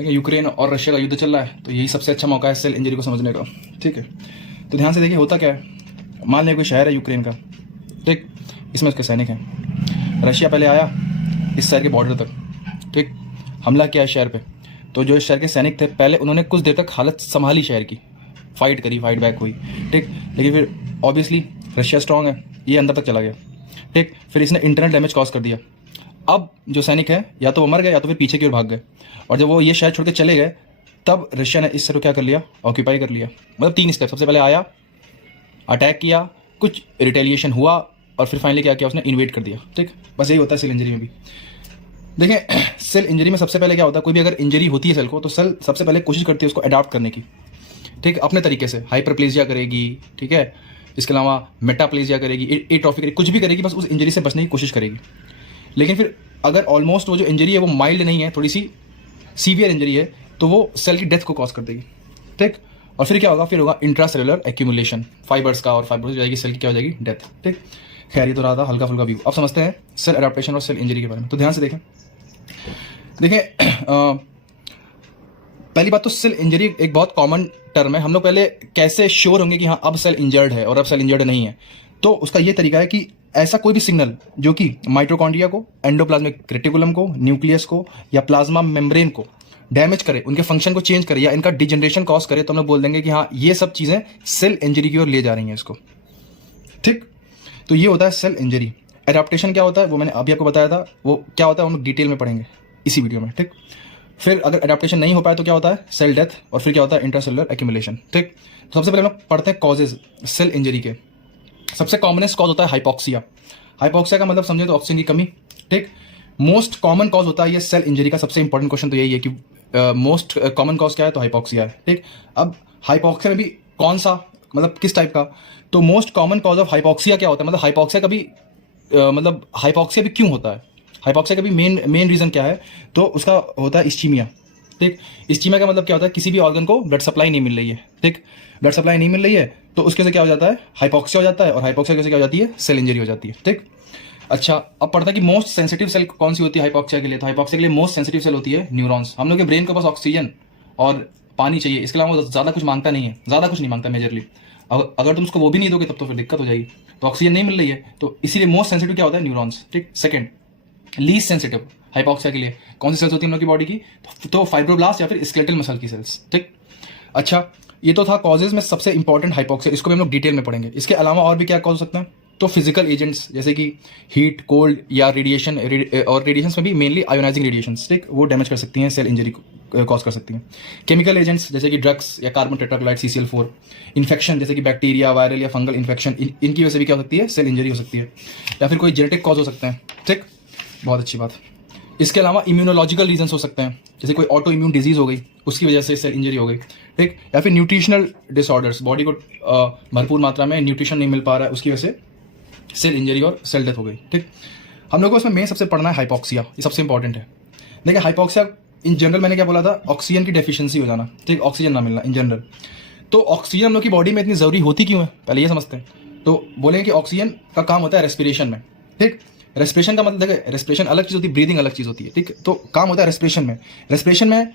देखिए यूक्रेन और रशिया का युद्ध चल रहा है, तो यही सबसे अच्छा मौका है सेल इंजरी को समझने का। ठीक है, तो ध्यान से देखिए होता क्या है। मान लिया कोई शहर है यूक्रेन का, ठीक, इसमें उसके सैनिक हैं। रशिया पहले आया इस शहर के बॉर्डर तक, ठीक, हमला किया शहर पे। तो जो इस शहर के सैनिक थे पहले उन्होंने कुछ देर तक हालत संभाली शहर की, फाइट करी, फाइट बैक हुई, ठीक। लेकिन फिर ऑब्वियसली रशिया स्ट्रांग है, ये अंदर तक चला गया, ठीक। फिर इसने इंटरनल डैमेज कॉज कर दिया। अब जो सैनिक है या तो वो मर गए या तो फिर पीछे की ओर भाग गए। और जब वो ये शहर छोड़ के चले गए तब रशिया ने इस शहर को क्या कर लिया, ऑक्यूपाई कर लिया। मतलब 3 स्टेप, सबसे पहले आया, अटैक किया, कुछ रिटेलिएशन हुआ और फिर फाइनली क्या किया, उसने इन्वेड कर दिया। ठीक, बस यही होता है सेल इंजरी में भी। देखें सेल इंजरी में सबसे पहले क्या होता है, कोई भी अगर इंजरी होती है सेल को तो सेल सबसे पहले कोशिश करती है उसको अडॉप्ट करने की, ठीक, अपने तरीके से। हाइपरप्लेजिया करेगी, ठीक है, इसके अलावा मेटाप्लेजिया करेगी, एट्रोफी करेगी, कुछ भी करेगी, बस उस इंजरी से बचने की कोशिश करेगी। लेकिन फिर अगर ऑलमोस्ट वो जो इंजरी है वो माइल्ड नहीं है, थोड़ी सी सीवियर इंजरी है, तो वो सेल की डेथ को कॉज कर देगी। ठीक, और फिर क्या होगा, फिर होगा इंट्रासेलुलर एक्यूमुलेशन फाइबर्स का, और फाइबर्स हो जाएगी सेल की क्या हो जाएगी, डेथ। ठीक, खैर ये तो रहा था हल्का फुल्का व्यू। अब समझते हैं सेल एडाप्टेशन और सेल इंजरी के बारे में। तो ध्यान से देखें, पहली बात तो सेल इंजरी एक बहुत कॉमन टर्म है। हम लोग पहले कैसे श्योर होंगे कि हाँ अब सेल इंजर्ड है और अब सेल इंजर्ड नहीं है, तो उसका ये तरीका है कि ऐसा कोई भी सिग्नल जो कि माइटोकॉन्ड्रिया को, एंडोप्लाज्मिक रेटिकुलम को, न्यूक्लियस को या प्लाज्मा मेम्ब्रेन को डैमेज करे, उनके फंक्शन को चेंज करे या इनका डिजनरेशन कॉज करे, तो हम लोग बोल देंगे कि हाँ ये सब चीज़ें सेल इंजरी की ओर ले जा रही हैं इसको। ठीक, तो ये होता है सेल इंजरी। एडाप्टेशन क्या होता है वो मैंने अभी आपको बताया था, वो क्या होता है हम लोग डिटेल में पढ़ेंगे इसी वीडियो में। ठीक, फिर अगर एडाप्टेशन नहीं हो पाए तो क्या होता है, सेल डेथ, और फिर क्या होता है, इंट्रासेलुलर एक्यूमुलेशन। ठीक, तो सबसे पहले हम लोग पढ़ते हैं कॉजेज सेल इंजरी के। सबसे कॉमनेस्ट कॉज होता है हाइपॉक्सिया। हाइपॉक्सिया का मतलब समझे तो ऑक्सीजन की कमी। ठीक, मोस्ट कॉमन कॉज होता है ये सेल इंजरी का। सबसे इंपॉर्टेंट क्वेश्चन तो यही है कि मोस्ट कॉमन कॉज क्या है, तो हाइपॉक्सिया है। ठीक, अब हाइपॉक्सिया में भी कौन सा, मतलब किस टाइप का, तो most common cause of hypoxia क्या होता है, मतलब हाइपॉक्सिया का भी मतलब हाइपॉक्सिया भी क्यों होता है, हाइपॉक्सिया का भी मेन रीजन क्या है, तो उसका होता है इस्चीमिया। ठीक, इस्चीमिया का मतलब क्या होता है, किसी भी ऑर्गन को ब्लड सप्लाई नहीं मिल रही है। ठीक, ब्लड सप्लाई नहीं मिल रही है तो उसके से क्या हो जाता है, हाइपॉक्सिया हो जाता है, और हाइपॉक्सिया की वजह से क्या हो जाती है, सेल इंजरी हो जाती है। ठीक, अच्छा अब पढ़ता है कि मोस्ट सेंसिटिव सेल कौन सी होती है हाइपॉक्सिया के लिए। तो हाइपॉक्सिया के लिए मोस्ट सेंसिटिव सेल होती है न्यूरॉन्स। हम लोग के ब्रेन को बस ऑक्सीजन और पानी चाहिए, इसके अलावा वो ज़्यादा कुछ मांगता नहीं है, ज़्यादा कुछ नहीं मांगता मेजरली। अगर तुम उसको वो भी नहीं दोगे तब तो फिर दिक्कत हो जाएगी। तो ऑक्सीजन नहीं मिल रही है, तो इसीलिए मोस्ट सेंसिटिव क्या होता है, न्यूरॉन्स। ठीक, सेकंड लीस्ट सेंसिटिव हाइपॉक्सिया के लिए कौन सी सेल्स होती है हम लोग की बॉडी की, तो फाइब्रोब्लास्ट या फिर स्केलेटल मसल की सेल्स। ठीक, अच्छा ये तो था कॉजेज में सबसे इंपॉर्टेंट हाइपॉक्सिया, इसको भी हम लोग डिटेल में पढ़ेंगे। इसके अलावा और भी क्या कॉज हो सकता है, तो फिजिकल एजेंट्स जैसे कि हीट, कोल्ड या रेडिएशन, और रेडिएशंस में भी मेनली आयोनाइजिंग रेडिएशंस, ठीक, वो डैमेज कर सकती हैं, सेल इंजरी कॉज कर सकती हैं। केमिकल एजेंट्स जैसे कि ड्रग्स या कार्बन टेट्राक्लोराइड CCl4, इन्फेक्शन जैसे कि बैक्टीरिया, वायरल या फंगल इन्फेक्शन, इनकी वजह से भी क्या हो सकती है, सेल इंजरी हो सकती है। या फिर कोई जेनेटिक कॉज हो सकते हैं। ठीक, बहुत अच्छी बात। इसके अलावा इम्यूनोलॉजिकल रीजंस हो सकते हैं, जैसे कोई ऑटो इम्यून डिजीज हो गई उसकी वजह से सेल इंजरी हो गई। ठीक, या फिर न्यूट्रिशनल डिसऑर्डर्स, बॉडी को भरपूर मात्रा में न्यूट्रिशन नहीं मिल पा रहा है, उसकी वजह से सेल इंजरी और सेल डेथ हो गई। ठीक, हम लोग को इसमें मेन सबसे पढ़ना है हाइपॉक्सिया, ये सबसे इंपॉर्टेंट है। देखिए हाइपॉक्सिया इन जनरल मैंने क्या बोला था, ऑक्सीजन की डेफिशिएंसी हो जाना। ठीक, ऑक्सीजन ना मिलना इन जनरल। तो ऑक्सीजन हम लोग की बॉडी में इतनी जरूरी होती क्यों है, पहले ये समझते हैं। तो बोलेंगे कि ऑक्सीजन का काम होता है रेस्पिरेशन में। ठीक, रेस्पिरेशन का मतलब देखिए, रेस्पिरेशन अलग चीज़ होती है, ब्रीदिंग अलग चीज़ होती है। ठीक, तो काम होता है रेस्पिरेशन में। रेस्पिरेशन में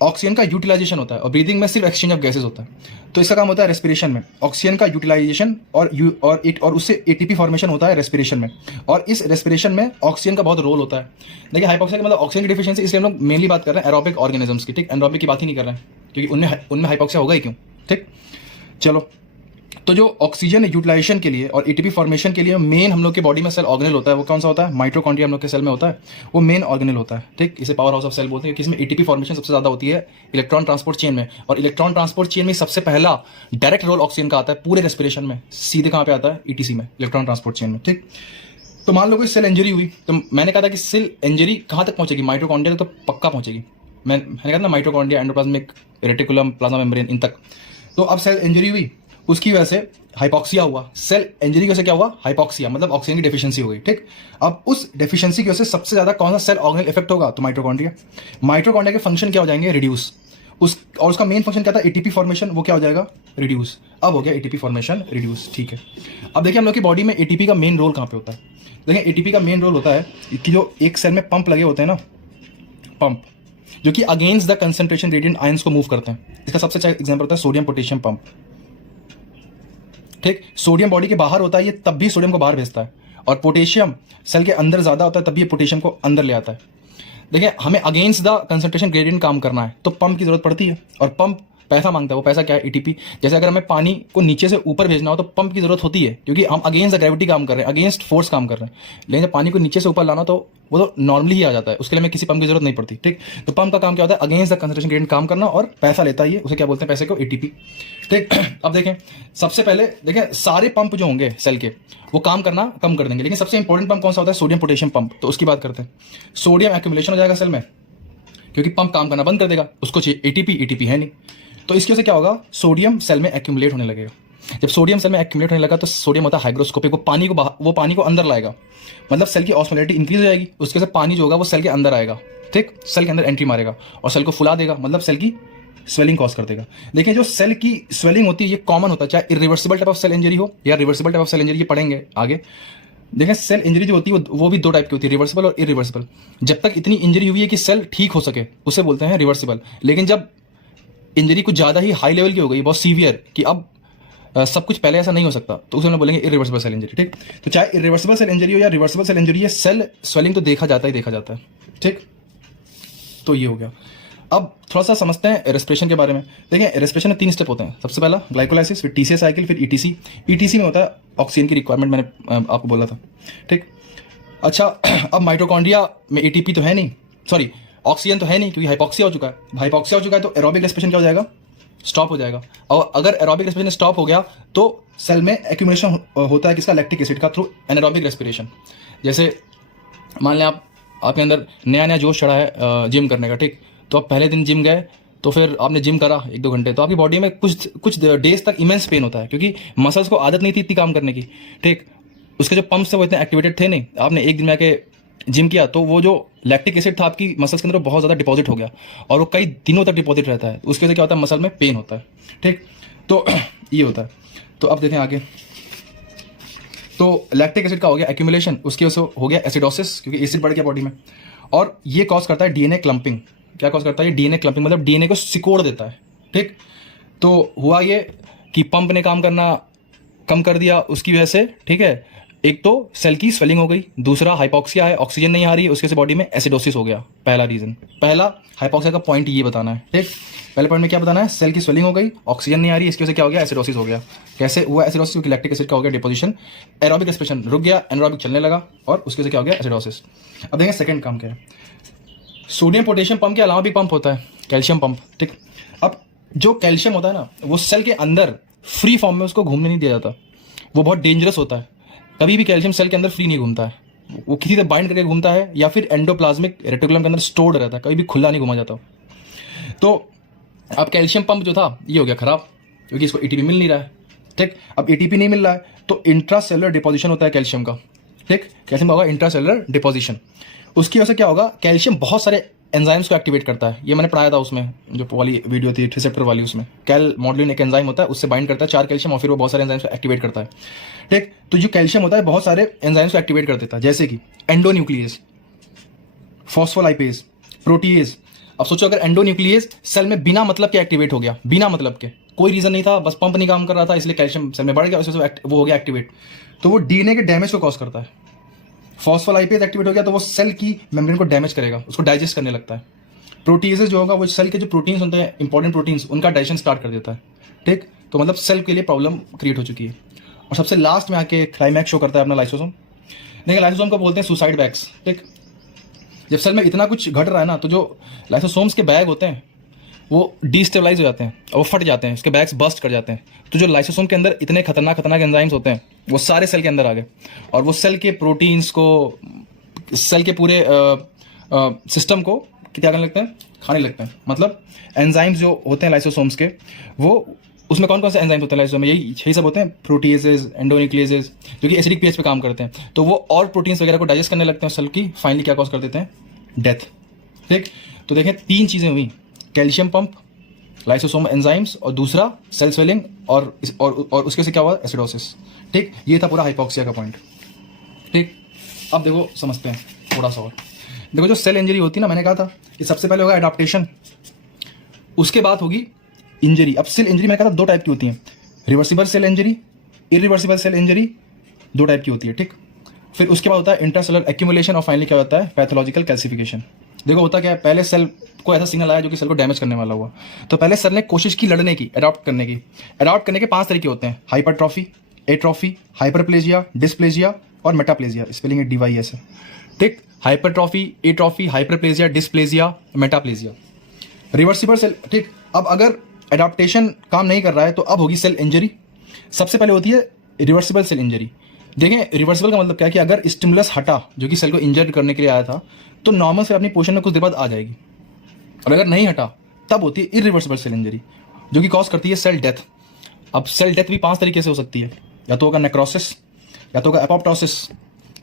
ऑक्सीजन का यूटिलाइजेशन होता है और ब्रीदिंग में सिर्फ एक्सचेंज ऑफ गैसेज होता है। तो इसका काम होता है रेस्पिरेशन में ऑक्सीजन का यूटिलाइजेशन और उससे ATP फॉर्मेशन होता है रेस्पिरेशन में। और इस रेस्पिरेशन में ऑक्सीजन का बहुत रोल होता है। देखिए हाइपॉक्सिया का मतलब ऑक्सीजन की डिफिशियंसी, इसलिए हम लोग मेनली बात कर रहे हैं एरोबिक ऑर्गेनिजम्स की। ठीक, एनारोबिक की बात ही नहीं कर रहे हैं क्योंकि उनमें हाइपॉक्सिया होगा ही क्यों। ठीक, चलो, तो जो ऑक्सीजन यूटिलाइजेशन के लिए और ATP फॉर्मेशन के लिए मेन हम लोग के बॉडी में सेल ऑर्गेनल होता है, वो कौन सा होता है, माइटोकॉन्ड्रिया हम लोग के सेल में होता है, वो मेन ऑर्गेनल होता है। ठीक, इसे पावर हाउस ऑफ सेल बोलते हैं कि इसमें ATP फॉर्मेशन सबसे ज़्यादा होती है इलेक्ट्रॉन ट्रांसपोर्ट चेन में। और इलेक्ट्रॉन ट्रांसपोर्ट चेन में सबसे पहला डायरेक्ट रोल ऑक्सीजन का आता है पूरे रेस्पिरेशन में, सीधे कहाँ पे आता है, ETC में, इलेक्ट्रॉन ट्रांसपोर्ट चेन में। ठीक, तो मान लो कोई सेल इंजरी हुई, तो मैंने कहा था कि सेल इंजरी कहाँ तक पहुँचेगी, माइटोकॉन्ड्रिया तक तो पक्का पहुँचेगी। मैंने कहा था mitochondria, endoplasmic reticulum, plasma membrane, इन तक। तो अब सेल इंजरी हुई, उसकी वजह से हाइपॉक्सिया हुआ। सेल इंजरी की वजह से क्या हुआ, हाइपॉक्सिया, मतलब ऑक्सीजन की डेफिशिएंसी हो गई। ठीक, अब उस डेफिशिएंसी की वजह से सबसे ज्यादा कौन सा सेल ऑर्गेनल इफेक्ट होगा, तो माइटोकॉन्ड्रिया। माइटोकॉन्ड्रिया के फंक्शन क्या हो जाएंगे, रिड्यूस। और उसका मेन फंक्शन क्या था, ATP फॉर्मेशन, वो क्या हो जाएगा, रिड्यूस। अब हो गया ATP फॉर्मेशन रिड्यूस। ठीक है, अब देखिए हम लोग की बॉडी में ATP का मेन रोल कहाँ पे होता है। देखिए ATP का मेन रोल होता है कि जो एक सेल में पंप लगे होते हैं ना, पंप, जो कि against the concentration gradient ions को मूव करते हैं। इसका सबसे अच्छा एग्जांपल होता है सोडियम पोटेशियम पंप। ठीक, सोडियम बॉडी के बाहर होता है, ये तब भी सोडियम को बाहर भेजता है, और पोटेशियम सेल के अंदर ज्यादा होता है, तब भी ये पोटेशियम को अंदर ले आता है। देखिए, हमें अगेंस्ट द कंसंट्रेशन ग्रेडियंट काम करना है तो पंप की जरूरत पड़ती है, और पंप पैसा मांगता है। वो पैसा क्या है? एटीपी। जैसे अगर हमें पानी को नीचे से ऊपर भेजना हो तो पंप की जरूरत होती है, क्योंकि हम अगेंस्ट द ग्रेविटी काम कर रहे हैं, अगेंस्ट फोर्स काम कर रहे हैं। लेकिन जब पानी को नीचे से ऊपर लाना तो वो तो नॉर्मली ही आ जाता है, उसके लिए हमें किसी पंप की जरूरत नहीं पड़ती। ठीक, तो पंप का काम क्या होता है? अगेंस्ट द कंसंट्रेशन ग्रेडियंट काम करना, और पैसा लेता है ये, उसे क्या बोलते हैं? पैसे को एटीपी। ठीक, अब देखें, सबसे पहले देखें सारे पंप जो होंगे सेल के वो काम करना कम कर देंगे, लेकिन सबसे इंपॉर्टेंट पंप कौन सा होता है? Sodium potassium pump. तो उसकी बात करते हैं। सोडियम एक्यूमुलेशन हो जाएगा सेल में, क्योंकि पंप काम करना बंद कर देगा, उसको चाहिए एटीपी, एटीपी है नहीं, तो इसकी वजह से क्या होगा? सोडियम सेल में एक्यूमुलेट होने लगेगा। जब सोडियम सेल में एक्यूमुलेट होने लगा तो सोडियम होता है हाइग्रोस्कोपिक, वो पानी को अंदर लाएगा, मतलब सेल की ऑस्मोलैरिटी इंक्रीज हो जाएगी, उसके से पानी जो होगा वो सेल के अंदर आएगा। ठीक, सेल के अंदर एंट्री मारेगा और सेल को फुला देगा, मतलब सेल की स्वेलिंग कॉज कर देगा। देखिए, जो सेल की स्वेलिंग होती है ये कॉमन होता है, चाहे irreversible type of cell injury हो या reversible type of cell injury, ये पढ़ेंगे आगे। देखें, सेल इंजरी जो होती है वो भी दो टाइप की होती है, रिवर्सिबल और इरिवर्सिबल। जब तक इतनी इंजरी हुई है कि सेल ठीक हो सके उसे बोलते हैं रिवर्सिबल, लेकिन जब इंजरी कुछ ज़्यादा ही हाई लेवल की हो गई, बहुत सीवियर, कि अब सब कुछ पहले ऐसा नहीं हो सकता, तो उसे हम बोलेंगे इरिवर्सिबल सेल इंजरी। ठीक, तो चाहे इरिवर्सिबल सेल इंजरी हो या रिवर्सिबल सेल इंजरी है, सेल स्वेलिंग तो देखा जाता है। ठीक, तो ये हो गया। अब थोड़ा सा समझते हैं रेस्पिरेशन के बारे में। देखिए, रेस्पिरेशन में 3 स्टेप होते हैं। सबसे पहला ग्लाइकोलाइसिस, फिर टीसीए साइकिल, फिर ईटीसी। ईटीसी में होता है ऑक्सीजन की रिक्वायरमेंट, मैंने आपको बोला था। ठीक, अच्छा, अब माइटोकॉन्ड्रिया में एटीपी तो है नहीं, सॉरी ऑक्सीजन तो है नहीं, क्योंकि हाइपॉक्सिया हो चुका है। हाइपॉक्सिया हो चुका है तो एरोबिक रेस्पिरेशन क्या हो जाएगा? स्टॉप हो जाएगा। और अगर एरोबिक रेस्पिरेशन स्टॉप हो गया तो सेल में एक्यूमुलेशन होता है किसका? लैक्टिक एसिड का, थ्रू एनारोबिक रेस्पिरेशन। जैसे मान लें आपके अंदर नया जोश चढ़ा है जिम करने का। ठीक, तो आप पहले दिन जिम गए, तो फिर आपने जिम करा 1-2 घंटे, तो आपकी बॉडी में कुछ डेज तक इमेंस पेन होता है, क्योंकि मसल्स को आदत नहीं थी इतनी काम करने की। ठीक, उसके जो पंप्स थे वो इतने एक्टिवेटेड थे नहीं। आपने एक दिन में आके जिम किया तो वो जो लैक्टिक एसिड था आपकी मसल्स के अंदर बहुत ज़्यादा डिपॉजिट हो गया, और वो कई दिनों तक डिपॉजिट रहता है। उसके वजह क्या होता है? मसल में पेन होता है। ठीक, तो ये होता है। तो अब देखें आगे, तो लैक्टिक एसिड का हो गया एक्यूमुलेशन, उसकी वजह से हो गया एसिडोसिस, क्योंकि एसिड बढ़ गया बॉडी में, और ये कॉज करता है डीएनए क्लंपिंग। क्या कॉज करता है? डीएनए क्लंपिंग, मतलब डीएनए को सिकोड़ देता है। ठीक, तो हुआ ये कि पंप ने काम करना कम कर दिया उसकी वजह से। ठीक है, एक तो सेल की स्वेलिंग हो गई, दूसरा हाइपॉक्सिया है, ऑक्सीजन नहीं आ रही है, उसके से बॉडी में एसिडोसिस हो गया। पहला रीजन, पहला हाइपॉक्सिया का पॉइंट ये बताना है। ठीक, पहले पॉइंट में क्या बताना है? सेल की स्वेलिंग हो गई, ऑक्सीजन नहीं आ रही, इसकी वजह से क्या हो गया? एसिडोसिस हो गया। कैसे हुआ एसिडोसिस? क्योंकि लैक्टिक एसिड का हो गया डिपोजिशन, एरोबिक रेस्पिरेशन रुक गया, एनारोबिक चलने लगा, और उसके से क्या हो गया? एसिडोसिस। अब देखें सेकंड काम क्या है। सोडियम पोटेशियम पंप के अलावा भी पंप होता है, कैल्शियम पंप। ठीक, अब जो कैल्शियम होता है ना, वो सेल के अंदर फ्री फॉर्म में उसको घूमने नहीं दिया जाता, वो बहुत डेंजरस होता है। कभी भी कैल्शियम सेल के अंदर फ्री नहीं घूमता है, वो किसी से बाइंड करके घूमता है, या फिर एंडोप्लाज्मिक रेटिकुलम के अंदर स्टोर्ड रहता है, कभी भी खुला नहीं घुमा जाता। तो अब कैल्शियम पंप जो था ये हो गया खराब, क्योंकि इसको एटीपी मिल नहीं रहा है। ठीक, अब एटीपी नहीं मिल रहा है तो इंट्रासेलुलर डिपोजिशन होता है कैल्शियम का। ठीक, कैल्शियम का होगा इंट्रासेलुलर डिपोजिशन। उसकी वजह से क्या होगा? कैल्शियम बहुत सारे एंजाइम्स को एक्टिवेट करता है। ये मैंने पढ़ाया था उसमें, जो वाली वीडियो थी रिसेप्टर वाली, उसमें कैल मॉडलिन एक एंजाइम होता है, उससे बाइंड करता है 4 कैल्शियम, और फिर वो बहुत सारे एंजाइम्स को एक्टिवेट करता है। ठीक, तो जो कैल्शियम होता है बहुत सारे एंजाइम्स को एक्टिवेट कर देता है, जैसे कि एंडोन्यूक्लियस, फॉस्फोलाइपेज, प्रोटीएज। अब सोचो अगर एंडोन्यूक्लियस सेल में बिना मतलब के एक्टिवेट हो गया, बिना मतलब के, कोई रीजन नहीं था, बस पंप नहीं काम कर रहा था, इसलिए कैल्शियम सेल में बढ़ गया, उससे वो हो गया एक्टिवेट, तो वो डीएनए के डैमेज को कॉज करता है। फॉस्फोलाइपेज एक्टिवेट हो गया तो वो सेल की मेम्ब्रेन को डैमेज करेगा, उसको डाइजेस्ट करने लगता है। प्रोटीजेस जो होगा वो सेल के जो प्रोटीन्स होते हैं, इंपॉर्टेंट प्रोटीन्स, उनका डाइजेशन स्टार्ट कर देता है। ठीक, तो मतलब सेल के लिए प्रॉब्लम क्रिएट हो चुकी है। और सबसे लास्ट में आके क्लाइमैक्स शो करता है अपना लाइसोसोम। देखिए, लाइसोसोम को बोलते हैं सुसाइड बैग्स। ठीक, जब सेल में इतना कुछ घट रहा है ना, तो जो लाइसोसोम्स के बैग होते हैं वो डिस्टेबलाइज हो जाते हैं और वो फट जाते हैं, उसके बैग्स बस्ट कर जाते हैं। तो जो लाइसोसोम के अंदर इतने खतरनाक एंजाइम्स होते हैं वो सारे सेल के अंदर आ गए, और वो सेल के प्रोटीन्स को, सेल के पूरे सिस्टम को क्या करने लगते हैं? खाने लगते हैं। मतलब एंजाइम्स जो होते हैं लाइसोसोम्स के, वो उसमें कौन कौन से एंजाइम्स होते हैं लाइसोसोम में? यही सब होते हैं, प्रोटीएजेज, एंडोन्यूक्लियसेज, जो कि एसिडिक पीएच पे काम करते हैं। तो वो और प्रोटीन्स वगैरह को डाइजेस्ट करने लगते हैं सेल की, फाइनली क्या कॉज कर देते हैं? डेथ। ठीक, तो देखें 3 चीज़ें हुई, कैल्शियम पंप, लाइसोसोम एंजाइम्स, और दूसरा सेल स्वेलिंग, और उसके से क्या हुआ? एसिडोसिस। ठीक, ये था पूरा हाइपॉक्सिया का पॉइंट। ठीक, अब देखो समझते हैं थोड़ा सा और। देखो जो सेल इंजरी होती है ना, मैंने कहा था कि सबसे पहले होगा एडाप्टेशन, उसके बाद होगी इंजरी। अब सेल इंजरी मैंने कहा था दो टाइप की होती हैं, reversible cell injury, irreversible cell injury, दो टाइप की होती है, ठीक। फिर उसके बाद होता है इंट्रासेलुलर एक्यूमुलेशन और फाइनली क्या होता है पैथोलॉजिकल कैल्सिफिकेशन। देखो होता क्या है, पहले सेल को ऐसा सिग्नल आया जो कि सेल को डैमेज करने वाला हुआ, तो पहले सेल ने कोशिश की लड़ने की, अडॉप्ट करने की। अडॉप्ट करने के 5 तरीके होते हैं, हाइपरट्रॉफी, एट्रॉफी, हाइपरप्लेजिया, डिस्प्लेजिया और मेटाप्लेजिया। स्पेलिंग DYS है, ठीक। Hypertrophy, atrophy, hyperplasia, dysplasia, metaplasia. Reversible cell, ठीक। अब अगर एडाप्टेशन काम नहीं कर रहा है तो अब होगी सेल इंजरी। सबसे पहले होती है रिवर्सिबल सेल इंजरी। देखें रिवर्सिबल का मतलब क्या है कि अगर स्टिमुलस हटा जो कि सेल को इंजर्ड करने के लिए आया था, तो नॉर्मल सेल अपनी पोजीशन में कुछ देर बाद आ जाएगी, और अगर नहीं हटा तब होती है इरिवर्सिबल सेल इंजरी, जो कि कॉज करती है सेल डेथ। अब सेल डेथ भी 5 तरीके से हो सकती है, या तो होगा नेक्रोसिस, या तो होगा एपोप्टोसिस,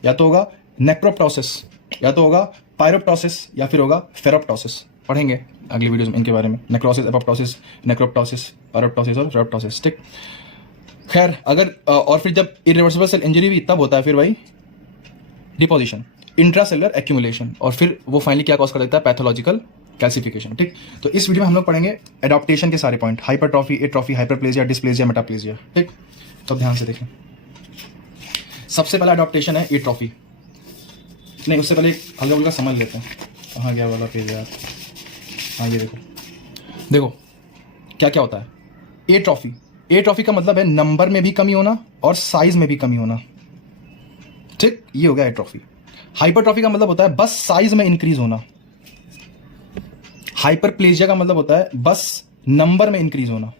या तो होगा नेक्रोप्टोसिस, या तो होगा पायरोप्टोसिस, या फिर होगा फेरोप्टोसिस। पढ़ेंगे अगली वीडियोस में इनके बारे में, नेक्रोसिस, एपोप्टोसिस, नेक्रोप्टोसिस, पायरोप्टोसिस और फेरोप्टोसिस, ठीक। खैर अगर और फिर जब इरिवर्सिबल सेल इंजरी भी तब होता है फिर भाई डिपोजिशन, इंट्रासेलुलर एक्यूमुलेशन, और फिर वो फाइनली क्या कॉज कर देता है पैथोलॉजिकल कैल्सिफिकेशन, ठीक। तो इस वीडियो में हम लोग पढ़ेंगे एडाप्टेशन के सारे point, hypertrophy, atrophy, hyperplasia, dysplasia, metaplasia, ठीक। तो ध्यान से देखें, सबसे पहला एडाप्टेशन है एट्रॉफी। नहीं उससे पहले हल्का हल्का समझ लेते हैं, कहाँ गया वाला पेज यार, हाँ ये देखो, देखो क्या क्या होता है एट्रॉफी। एट्रॉफी का मतलब है नंबर में भी कमी होना और साइज में भी कमी होना, ठीक, ये हो गया एट्रॉफी। हाइपरट्रॉफी का मतलब होता है बस साइज में इंक्रीज होना। हाइपरप्लेजिया का मतलब होता है बस नंबर में इंक्रीज होना।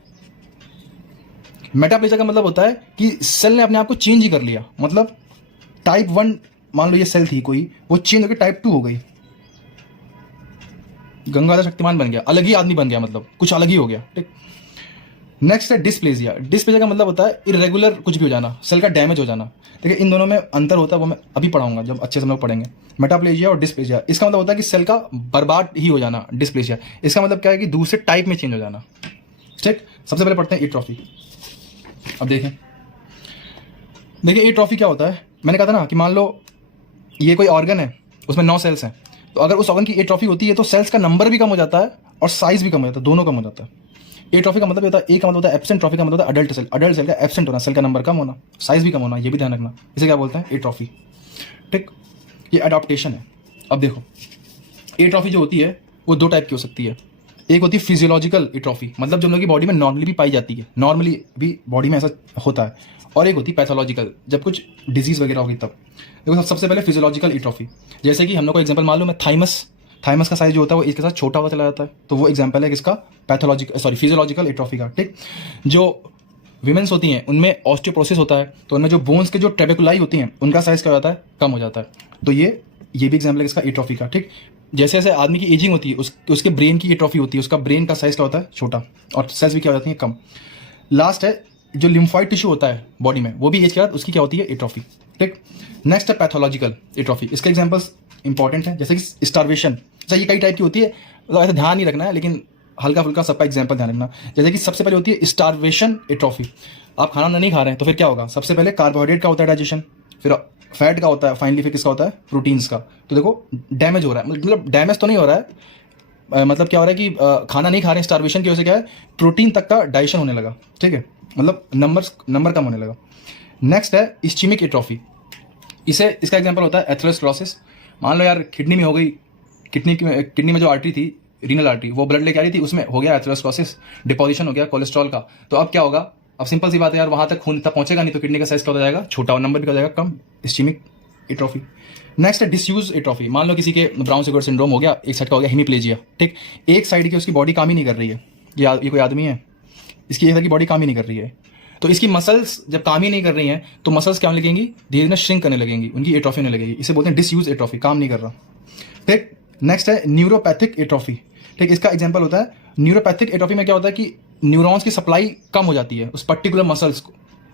मेटाप्लेजिया का मतलब होता है कि सेल ने अपने आप को चेंज ही कर लिया, मतलब टाइप 1 मान लो ये सेल थी कोई, वो चेंज होकर टाइप 2 हो गई, गंगाधर शक्तिमान बन गया, अलग ही आदमी बन गया, मतलब कुछ अलग ही हो गया, ठीक। नेक्स्ट है डिस्प्लेजिया। डिस्प्लेजिया का मतलब होता है इरेगुलर कुछ भी हो जाना, सेल का डैमेज हो जाना। देखिए इन दोनों में अंतर होता है, वो मैं अभी पढ़ाऊंगा जब अच्छे से हम लोग पढ़ेंगे। मेटाप्लेजिया और डिस्प्लेजिया, इसका मतलब होता है कि सेल का बर्बाद ही हो जाना। डिस्प्लेजिया इसका मतलब क्या है कि दूसरे टाइप में चेंज हो जाना, ठीक। सबसे पहले पढ़ते हैं एट्रॉफी। अब देखें, देखिए एट्रॉफी क्या होता है, मैंने कहा था ना कि मान लो ये कोई ऑर्गन है, उसमें 9 सेल्स हैं, तो अगर उस ऑर्गन की एट्रॉफी होती है तो सेल्स का नंबर भी कम हो जाता है और साइज भी कम हो जाता है, दोनों कम हो जाता है। एट्रॉफी का मतलब होता है, ए का मतलब होता है एब्सेंट, ट्रॉफी का मतलब होता है अडल्ट सेल। अडल्ट सेल का एब्सेंट होना, सेल का नंबर कम होना, साइज भी कम होना, ये भी ध्यान रखना, इसे क्या बोलते हैं एट्रॉफी, ठीक। ये अडॉप्टेशन है। अब देखो एट्रॉफी जो होती है वो 2 टाइप की हो सकती है। एक होती है फिजियोलॉजिकल एट्रॉफी, मतलब जो हम लोग की बॉडी में नॉर्मली भी पाई जाती है, नॉर्मली भी बॉडी में ऐसा होता है, और एक होती है पैथोलॉजिकल, जब कुछ डिजीज वगैरह होगी तब। देखो सबसे पहले फिजियोलॉजिकल एट्रॉफी, जैसे कि हम लोग को एग्जांपल मालूम है थाइमस, थाइमस का साइज जो होता है वो इसके साथ छोटा होता चला जाता है, तो वो एग्जांपल है किसका, फिजियोलॉजिकल एट्रॉफी का, ठीक। जो विमेंस होती हैं उनमें ऑस्टियोपोरोसिस होता है, तो उनमें जो बोन्स के जो ट्रेबेकुलाई होती हैं उनका साइज क्या हो जाता है, कम हो जाता है, तो ये भी एग्जाम्पल है इसका एट्रॉफी का, ठीक। जैसे जैसे आदमी की एजिंग होती है उसके ब्रेन की एट्रॉफी होती है, उसका ब्रेन का साइज क्या होता है छोटा, और सेल्स भी क्या हो जाती हैं कम। लास्ट है जो लिम्फॉइड टिश्यू होता है बॉडी में, वो भी एज के बाद उसकी क्या होती है एट्रॉफी, ठीक। नेक्स्ट है पैथोलॉजिकल एट्रॉफी, इसके एग्जाम्पल्स इंपॉर्टेंट है, जैसे कि स्टार्वेशन। अच्छा ये कई टाइप की होती है, मतलब ऐसा ध्यान नहीं रखना है, लेकिन हल्का फुल्का सबका एग्जाम्पल ध्यान रखना। जैसे कि सबसे पहले होती है स्टार्वेशन एट्रॉफी, आप खाना नहीं खा रहे हैं तो फिर क्या होगा, सबसे पहले कार्बोहाइड्रेट का होता है डाइजेशन, फिर फैट का होता है, फाइनली फिर किसका होता है प्रोटीन्स का। तो देखो डैमेज हो रहा है, मतलब डैमेज तो नहीं हो रहा है, मतलब क्या हो रहा है कि खाना नहीं खा रहे हैं, स्टार्वेशन की वजह से क्या है प्रोटीन तक का डाइजेशन होने लगा, ठीक है, मतलब नंबर कम होने लगा। नेक्स्ट है इस्चीमिक एट्रॉफी, इसका एग्जाम्पल होता है एथेरोस्क्लेरोसिस। मान लो यार किडनी में हो गई, किडनी में जो आर्टरी थी, रीनल आर्टरी, वो ब्लड लेके आ रही थी, उसमें हो गया एथेरोस्क्लेरोसिस, डिपोजिशन हो गया कोलेस्ट्रॉल का, तो अब क्या होगा, अब सिंपल सी बात है यार, वहां तक खून तक पहुंचेगा नहीं, तो किडनी का साइज क्या हो जाएगा छोटा, और नंबर भी क्या हो जाएगा कम, इस्चीमिक एट्रॉफी। नेक्स्ट है डिसयूज एट्रॉफी, मान लो किसी के ब्राउन शुगर सिंड्रोम हो गया, एक साइड का हो गया हेमीप्लेजिया, ठीक, एक साइड की उसकी बॉडी काम ही नहीं कर रही है, ये कोई आदमी है, इसकी एक साइड की बॉडी काम ही नहीं कर रही है, तो इसकी मसल्स जब काम ही नहीं कर रही हैं तो मसल्स क्या होने लगेंगी, धीरे धीरे श्रिंक करने लगेंगी, उनकी एट्रॉफी होने लगेगी, इसे बोलते हैं डिसयूज एट्रॉफी, काम नहीं कर रहा, ठीक। नेक्स्ट है न्यूरोपैथिक एट्रॉफी, ठीक, इसका एग्जांपल होता है न्यूरोपैथिक एट्रॉफी में क्या होता है कि न्यूरॉन्स की सप्लाई कम हो जाती है उस पर्टिकुलर मसल्स को,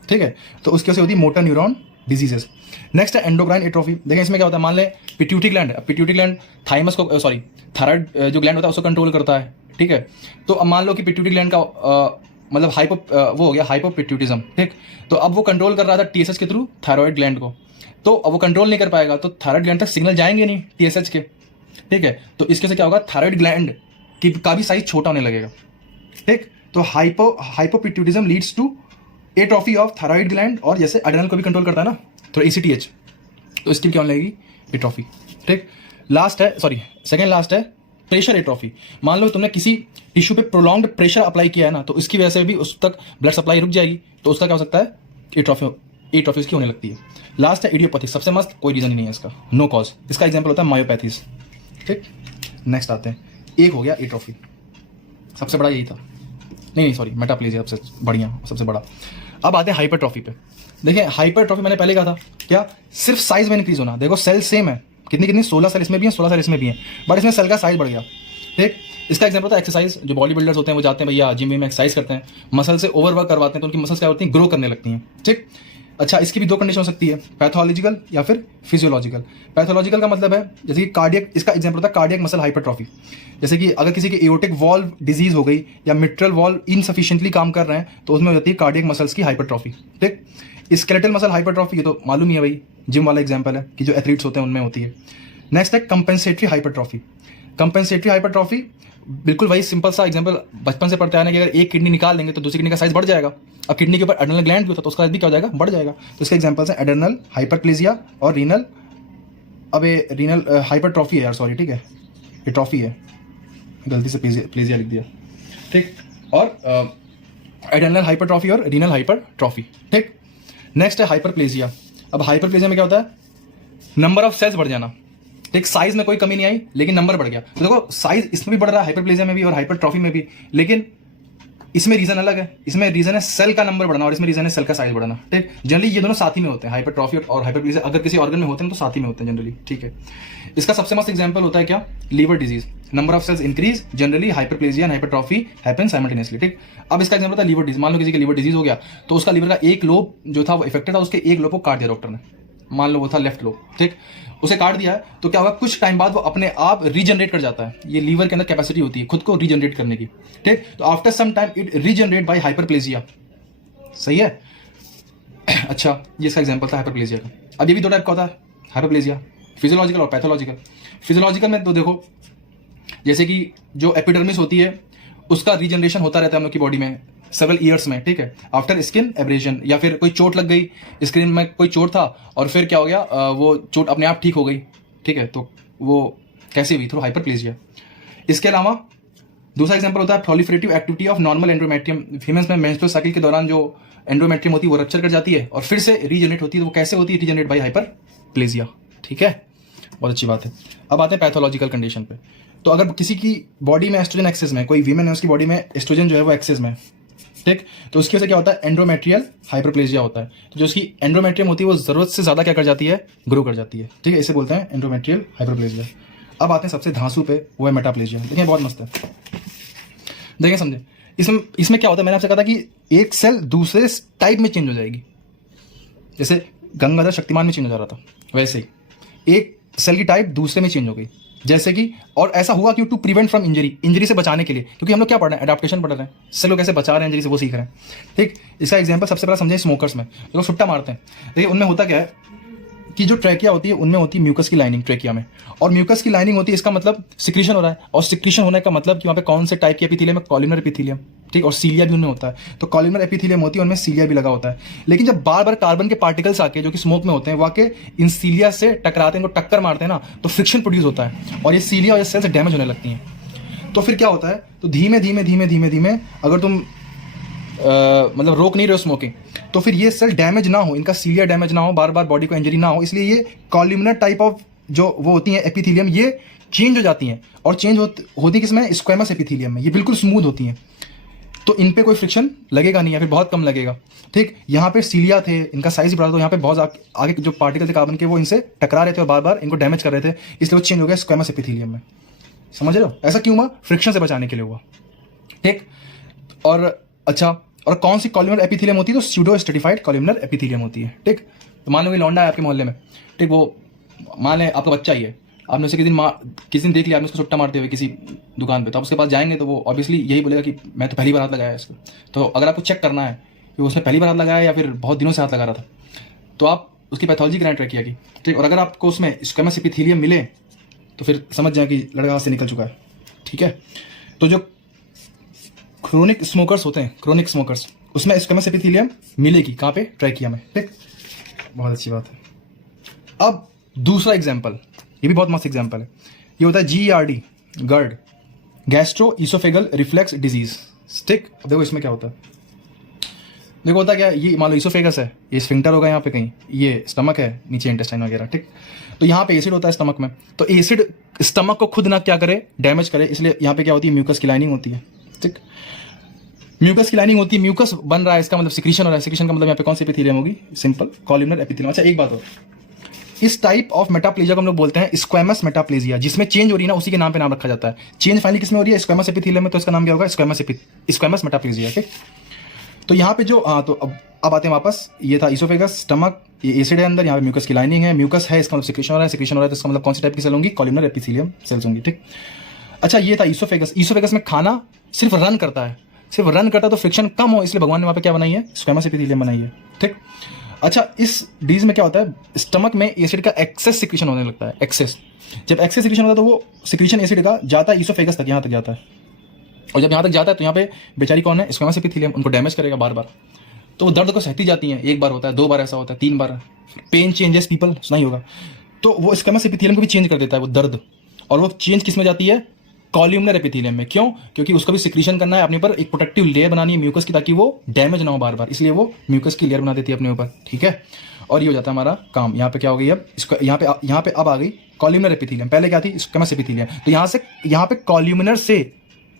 ठीक है, तो उसकी वजह से होती है मोटर न्यूरॉन डिजीजेस। नेक्स्ट है एंडोक्राइन एट्रॉफी, देखें इसमें क्या होता है, मान लें पिट्यूटरी ग्लैंड है, पिट्यूटरी ग्लैंड थाइमस को थायराइड जो ग्लैंड होता है उसको कंट्रोल करता है, ठीक है, तो अब मान लो कि पिट्यूटरी ग्लैंड का मतलब वो हो गया हाइपोपिट्यूटिज्म, ठीक, तो अब वो कंट्रोल कर रहा था टीएसएच के थ्रू थायराइड ग्लैंड को, तो अब वो कंट्रोल नहीं कर पाएगा, तो थायराइड ग्लैंड तक सिग्नल जाएंगे नहीं टीएसएच के, ठीक है। तो इसके से क्या होगा, थायराइड ग्लैंड का भी साइज छोटा होने लगेगा। ठीक, तो hypopituitarism leads to atrophy of thyroid gland, और जैसे एड्रेनल को भी कंट्रोल करता है ना, तो ACTH, तो इसकी क्या होने लगेगी, एट्रोफी। ठीक, लास्ट है, सॉरी सेकेंड लास्ट है प्रेशर एट्रोफी। मान लो तुमने किसी टिश्यू पे प्रोलॉन्ग्ड प्रेशर अप्लाई किया है ना, तो इसकी वजह से भी उस तक ब्लड सप्लाई रुक जाएगी, तो उसका क्या हो सकता है, एट्रोफी उसकी होने लगती है। लास्ट है इडियोपैथी, सबसे मस्त, कोई रीजन ही नहीं है इसका, नो कॉज। इसका एग्जाम्पल होता है मायोपैथीज। ठीक, नेक्स्ट आते हैं, एक हो गया एट्रोफी, सबसे बड़ा यही था, नहीं सॉरी मेटाप्लेजिया सबसे बढ़िया, सबसे बड़ा। अब आते हैं हाइपरट्रॉफी पे। देखिए हाइपरट्रॉफी मैंने पहले कहा था, क्या सिर्फ साइज में इंक्रीज होना। देखो सेल सेम है, कितनी 16 सेल इसमें भी हैं, 16 सेल इसमें भी हैं, बट इसमें सेल का साइज बढ़ गया। ठीक, इसका एग्जाम्पल होता है एक्सरसाइज। जो बॉडी बिल्डर्स होते हैं वो जाते हैं भैया जिम में एक्सरसाइज करते हैं, मसल से ओवरवर्क करवाते हैं, तो उनकी मसल्स क्या होती हैं, ग्रो करने लगती हैं। ठीक, अच्छा इसकी भी दो कंडीशन हो सकती है, पैथोलॉजिकल या फिर फिजियोलॉजिकल। पैथोलॉजिकल का मतलब है जैसे कि कार्डियक, इसका एग्जाम्पल होता है कार्डियक मसल हाइपरट्रॉफी। जैसे कि अगर किसी की एओर्टिक वॉल्व डिजीज हो गई या मिट्रल वॉल्व इनसफिशिएंटली काम कर रहे हैं, तो उसमें हो जाती है कार्डियक मसल्स की हाइपरट्रॉफी। ठीक, स्केलेटल मसल हाइपरट्रॉफी, ये तो मालूम ही है भाई, जिम वाला एग्जाम्पल है कि जो एथलीट्स होते हैं उनमें होती है। नेक्स्ट है कंपेंसेटरी हाइपरट्रॉफी। कंपेंसेटरी हाइपरट्रॉफी बिल्कुल वही सिंपल सा एग्जांपल बचपन से पढ़ते आने कि अगर एक किडनी निकाल देंगे तो दूसरी किडनी का साइज बढ़ जाएगा। अब किडनी के ऊपर एड्रेनल ग्लैंड भी होता है तो उसका साइज भी क्या हो जाएगा, बढ़ जाएगा। तो इसके एग्जांपल्स हैं एड्रेनल हाइपरप्लेजिया और रीनल, अब ये रीनल हाइपरट्रॉफी है यार, सॉरी, ठीक है ये ट्रॉफी है, गलती से प्लेजिया लिख दिया। ठीक, और एड्रेनल हाइपरट्रॉफी और रीनल हाइपरट्रॉफी। ठीक, नेक्स्ट है हाइपरप्लेजिया। अब हाइपरप्लेजिया में क्या होता है, नंबर ऑफ सेल्स बढ़ जाना। ठीक, साइज में कोई कमी नहीं आई लेकिन नंबर बढ़ गया। तो देखो साइज इसमें भी बढ़ रहा है, हाइपरप्लेजिया में भी और हाइपरट्रॉफी में भी, लेकिन इसमें रीजन अलग है। इसमें रीजन है सेल का नंबर बढ़ना और इसमें रीजन है सेल का साइज बढ़ना। ठीक, जनरली ये दोनों साथ ही में होते हैं, हाइपरट्रॉफी और हाइपरप्लेजिया अगर किसी ऑर्गन में होते हैं तो साथ ही में होते हैं जनरली। ठीक है, इसका सबसे मस्त एग्जांपल होता है क्या, liver disease. Number of cells increase, generally hyperplasia and hypertrophy happen simultaneously. ठीक, अब इसका एग्जांपल होता है लीवर डिजीज। मान लो किसी का लीवर डिजीज हो गया तो उसका लीवर का एक लोब जो था वो इफेक्टेड था, उसके एक लोब को काट दिया डॉक्टर ने, मान लो वो था लेफ्ट लोब। ठीक, उसे काट दिया है तो क्या होगा, कुछ टाइम बाद वो अपने आप रीजनरेट कर जाता है। ये लीवर के अंदर कैपेसिटी होती है खुद को रीजनरेट करने की। ठीक, तो after some time it regenerate by hyperplasia. सही है। अच्छा, ये इसका एग्जांपल था हाइपरप्लेजिया का। अब ये भी दो टाइप का होता है हाइपरप्लेजिया, फिजियोलॉजिकल और पैथोलॉजिकल। फिजियोलॉजिकल में तो देखो जैसे कि जो एपिडर्मिस होती है उसका रीजनरेशन होता रहता है हम लोग की बॉडी में सेवरल ईयर्स में। ठीक है, आफ्टर स्किन एब्रेजन, या फिर कोई चोट लग गई, स्किन में कोई चोट था और फिर क्या हो गया, वो चोट अपने आप ठीक हो गई। ठीक है, तो वो कैसे हुई, थ्रू हाइपरप्लेजिया। इसके अलावा दूसरा एग्जांपल होता है proliferative activity of normal endometrium. Females में मेंस्ट्रुअल साइकिल के दौरान जो एंड्रोमेट्रियम होती है वो रप्चर कर जाती है और फिर से रीजनरेट होती है। तो वो कैसे होती है, रीजनरेट बाई हाइपरप्लेजिया। ठीक है, बहुत अच्छी बात है। अब आते हैं पैथोलॉजिकल कंडीशन पे। तो अगर किसी की बॉडी में एस्ट्रोजन एक्सेस में, कोई वीमेन है उसकी बॉडी में एस्ट्रोजन जो है वो एक्सेस में, ठीक, तो उसकी वजह से क्या होता है, एंड्रोमेट्रियल हाइपरप्लेजिया होता है। तो जो उसकी एंड्रोमेट्रियम होती है वो जरूरत से ज्यादा क्या कर जाती है, ग्रो कर जाती है। ठीक है, इसे बोलते हैं एंड्रोमेट्रियल हाइपरप्लेजिया। अब आते हैं सबसे धांसू पे, वो है मेटाप्लेजिया। देखिए बहुत मस्त है, देखिए समझे। इसमें क्या होता है, मैंने आपसे कहा था कि एक सेल दूसरे टाइप में चेंज हो जाएगी। जैसे गंगाधर शक्तिमान में चेंज हो जा रहा था, वैसे ही एक सेल की टाइप दूसरे में चेंज हो गई। जैसे कि, और ऐसा हुआ कि to prevent from injury, injury से बचाने के लिए, क्योंकि हम लोग क्या पढ़ रहे हैं, एडाप्टेशन पढ़ रहे हैं, सेल को कैसे बचा रहे हैं इंजरी से वो सीख रहे हैं। ठीक, इसका एग्जांपल सबसे पहला समझे स्मोकर्स में, जो लोग सुट्टा मारते हैं। देखिए उनमें होता क्या है कि जो ट्रैकिया होती है उनमें होती है म्यूकस की लाइनिंग ट्रैकिया में, और म्यूकस की लाइनिंग होती है, इसका मतलब सिक्रीशन हो रहा है, और सिक्रीशन होने का मतलब कि वहाँ पे कौन से टाइप की एपिथेलियम है, कॉलिनर एपिथेलियम। ठीक, और सीलिया भी उनमें होता है। तो कॉलिनर एपिथेलियम होती है, उनमें सीलिया भी लगा होता है। लेकिन जब बार बार कार्बन के पार्टिकल्स आके जो कि स्मोक में होते हैं वाके इन सीलिया से टकराते हैं, इनको टक्कर मारते हैं ना, तो फ्रिक्शन प्रोड्यूस होता है और ये सीलिया और ये सेल्स डैमेज होने लगती हैं। तो फिर क्या होता है, तो धीमे धीमे अगर तुम मतलब रोक नहीं रहे हो स्मोकिंग, तो फिर ये सेल डैमेज ना हो, इनका सीलिया डैमेज ना हो, बार बार बॉडी को इंजरी ना हो, इसलिए ये कॉल्यूमिनर टाइप ऑफ जो वो होती हैं एपिथेलियम, ये चेंज हो जाती हैं। और चेंज होती किसमें, स्क्वेमस एपिथेलियम में। ये बिल्कुल स्मूथ होती हैं, तो इन पे कोई फ्रिक्शन लगेगा नहीं या फिर बहुत कम लगेगा। ठीक, यहाँ पे सीलिया थे, इनका साइज बढ़ा, तो यहाँ पे बहुत आगे जो पार्टिकल थे कार्बन के वो इनसे टकरा रहे थे और बार बार इनको डैमेज कर रहे थे, इसलिए वो चेंज हो गया स्क्वेमस एपिथेलियम में। समझ रहे हो, ऐसा क्यों हुआ, फ्रिक्शन से बचाने के लिए हुआ। ठीक, और अच्छा, और कौन सी कॉल्यूमिनर एपिथेलियम होती है, तो स्यूडो स्ट्रेटिफाइड कॉल्यूमिनर एपिथेलियम होती है। ठीक, तो मान लो ये लौंडा है आपके मोहल्ले में, ठीक, वो मान लें आपका बच्चा ही है, आपने उसे किसी दिन देख लिया, आपने उसको सुट्टा मारते हुए किसी दुकान पे, तो आप उसके पास जाएंगे तो वो ऑब्वियसली यही बोलेगा कि मैं तो पहली बार हाथ लगाया है इसको। तो अगर आपको चेक करना है कि उसने पहली बार हाथ लगाया या फिर बहुत दिनों से हाथ लगा रहा था, तो आप उसकी पैथोलॉजी कराएं ट्रैकिया की। ठीक, और अगर आपको उसमें स्क्वेमस एपिथेलियम मिले तो फिर समझ जाए कि लड़का हाथ से निकल चुका है, ठीक है। तो जो क्रोनिक स्मोकर्स होते हैं, क्रोनिक स्मोकर्स, उसमें स्क्वेमस एपिथेलियम मिलेगी कहाँ पे? ट्रैकिया में, ठीक। बहुत अच्छी बात है। अब दूसरा एग्जाम्पल, ये भी बहुत मस्त एग्जाम्पल है, ये होता है GERD, GERD, gastro oesophageal reflex disease, ठीक। अब देखो इसमें क्या होता है, देखो होता क्या है, ये मान लो ईसोफेगस है, ये स्फिंक्टर होगा यहाँ पे कहीं, ये स्टमक है, नीचे इंटेस्टाइन वगैरह, ठीक। तो यहाँ पे एसिड होता है स्टमक में, तो एसिड स्टमक को खुद ना क्या करे, डैमेज करे, इसलिए यहाँ पे क्या होती है, म्यूकस की लाइनिंग होती है, ठीक। म्यूकस की लाइनिंग होती है, म्यूकस बन रहा है, इसका मतलब सिक्रीशन हो रहा है, सिक्रीशन का मतलब यहाँ पे कौन सी एपिथेलियम होगी? Simple columnar epithelium. अच्छा एक बात और, इस टाइप ऑफ मेटाप्लेजिया को हम लोग बोलते हैं स्क्वेमस मेटाप्लेजिया, जिसमें चेंज हो रही है ना, उसी के नाम पे नाम रखा जाता है। चेंज फाइनली किसमें हो रही है? स्क्वेमस एपिथेलियम में, तो इसका नाम क्या होगा? स्क्वेमस मेटाप्लेजिया, ठीक। तो यहाँ पे जो तो अब आते हैं वापस, ये था ईसोफेगस, स्टमक, ये एसिड है अंदर, यहाँ पे म्यूकस की लाइनिंग है, म्यूकस है, इसका मतलब सिक्रीशन हो रहा है, सिक्रीशन हो रहा है, तो इसका मतलब कौन सी टाइप की सेल होंगी? कॉलमनर एपिथेलियम सेल्स होंगी, ठीक। अच्छा ये था ईसोफेगस, ईसोफेगस में खाना सिर्फ रन करता है, सिर्फ रन करता है, तो फ्रिक्शन कम हो, इसलिए भगवान ने वहाँ पे क्या बनाई है? स्क्वेमस एपिथेलियम बनाई है, ठीक। अच्छा इस डिजीज में क्या होता है, स्टमक में एसिड का एक्सेस सिक्रीशन होने लगता है, एक्सेस। जब एक्सेस सिक्रीशन होता है तो वो सिक्रीशन एसिड का जाता है ईसोफेगस तक, यहाँ तक जाता है, और जब यहाँ तक जाता है तो यहाँ पे बेचारी कौन है? स्क्वेमस एपिथेलियम, उनको डैमेज करेगा बार बार, तो वो दर्द को सहती जाती हैं, एक बार होता है, 2 बार ऐसा होता है, 3 बार, पेन चेंजेस पीपल सुना ही होगा, तो वो स्क्वेमस एपिथेलियम को भी चेंज कर देता है वो दर्द, और वो चेंज किस में जाती है? कॉलमनर एपिथेलियम में। क्यों? क्योंकि उसको भी सिक्रीशन करना है अपने ऊपर, एक प्रोटेक्टिव लेयर बनानी है म्यूकस की, ताकि वो डैमेज ना हो बार बार, इसलिए वो म्यूकस की लेयर बना देती है अपने ऊपर, ठीक है। और ये हो जाता है हमारा काम। यहाँ पे क्या हो गई अब, इसको यहाँ पे अब आ गई कॉलमनर एपिथेलियम, पहले क्या थी? Squamous epithelium. तो यहाँ पे कॉलमनर से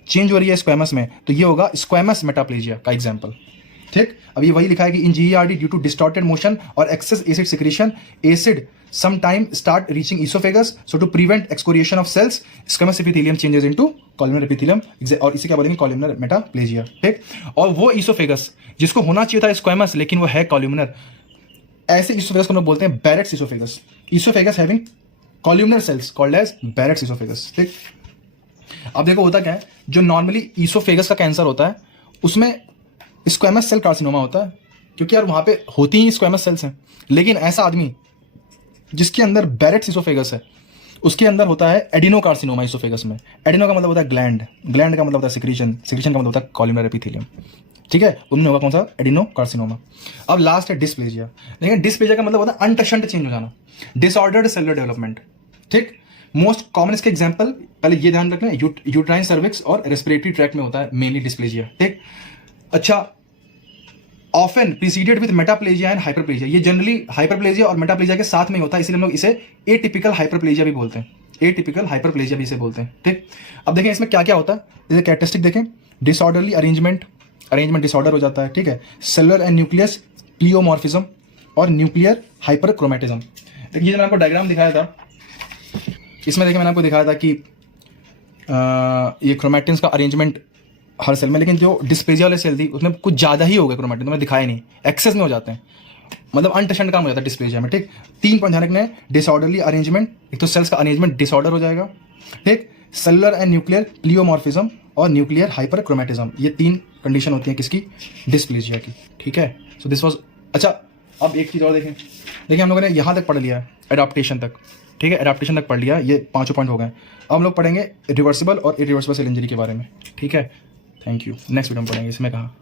चेंज हो रही है स्क्वेमस में, तो ये होगा स्क्वेमस मेटाप्लेजिया का एग्जाम्पल, ठीक। अब ये वही लिखा है कि in GERD due to distorted motion और excess acid secretion, acid sometime start reaching esophagus, so to prevent excoriation of cells, squamous epithelium changes into columnar epithelium, और इसे क्या बोलेंगे? columnar metaplasia, ठीक। और वो esophagus जिसको होना चाहिए था स्क्वेमस, लेकिन वो है columnar, ऐसे esophagus को हम लोग बोलते हैं Barrett's esophagus, esophagus having columnar cells called as Barrett's esophagus, ठीक। अब देखो होता क्या है, जो नॉर्मली esophagus का कैंसर होता है उसमें स्क्वेमस सेल कार्सिनोमा होता है, क्योंकि यार वहां पे होती ही स्क्वेमस सेल्स हैं, लेकिन ऐसा आदमी जिसके अंदर बैरेट्स इसोफेगस है, उसके अंदर होता है एडिनोकार्सिनोमा इसोफेगस में। एडिनो का मतलब होता है ग्लैंड, ग्लैंड का मतलब होता है सिक्रीशन, सिक्रीशन का मतलब होता है कॉलमनर एपिथेलियम, ठीक है। उनमें होगा कौन सा? एडिनोकार्सिनोमा। अब लास्ट है डिस्प्लेजिया। लेकिन डिस्प्लेजिया का मतलब होता है अनटशंट चेंज हो जाना, डिसऑर्डर्ड सेलुलर डेवलपमेंट, ठीक। मोस्ट कॉमन इसके एग्जाम्पल, पहले ये ध्यान रखना, यूट्राइन सर्विक्स और रेस्पिरेटरी ट्रैक्ट में होता है मेनली डिस्प्लेजिया, ठीक। अच्छा often preceded with metaplasia and hyperplasia, ये जनरली हाइपरप्लेजिया और मेटाप्लेजिया के साथ में ही होता है, इसलिए हम लोग इसे एटिपिकल हाइपरप्लेजिया भी बोलते हैं, एटिपिकल हाइपरप्लेजिया भी इसे बोलते हैं, ठीक। अब देखें इसमें क्या क्या होता है, जैसे कैरेक्टरिस्टिक देखें, डिसऑर्डरली अरेंजमेंट डिसऑर्डर हो जाता है, ठीक है। सेलुलर एंड न्यूक्लियस प्लियोमॉर्फिज्म और न्यूक्लियर हाइपरक्रोमेटिज्म। देखिए मैंने आपको डायग्राम दिखाया था, इसमें देखिए मैंने आपको दिखाया था कि ये क्रोमैटिन्स का अरेंजमेंट हर सेल में, लेकिन जो डिस्प्लेजिया वाले सेल थी उसमें कुछ ज़्यादा ही हो गए क्रोमैटिन, तो मैंने दिखाया नहीं, एक्सेस में हो जाते हैं, मतलब अनटशंट काम हो जाता है डिस्प्लेजिया में, ठीक। 3 पॉइंट ध्यान रखने हैं, डिसऑर्डरली अरेंजमेंट, एक तो सेल्स का अरेंजमेंट डिसऑर्डर हो जाएगा, ठीक। सेलुलर एंड न्यूक्लियर प्लियोमॉर्फिज्म और न्यूक्लियर हाइपरक्रोमेटिज्म, ये 3 कंडीशन होती हैं किसकी? डिस्प्लेजिया की, ठीक है। So this was. अच्छा अब एक चीज़ और देखें, देखिए हम लोगों ने यहाँ तक पढ़ लिया है एडाप्टेशन तक, ठीक है, एडाप्टेशन तक पढ़ लिया, ये 5 पॉइंट हो गए। अब हम लोग पढ़ेंगे रिवर्सिबल और इरिवर्सिबल सेल इंजरी के बारे में, ठीक है। Thank you. नेक्स्ट वीडियो में पढ़ेंगे इसमें कहा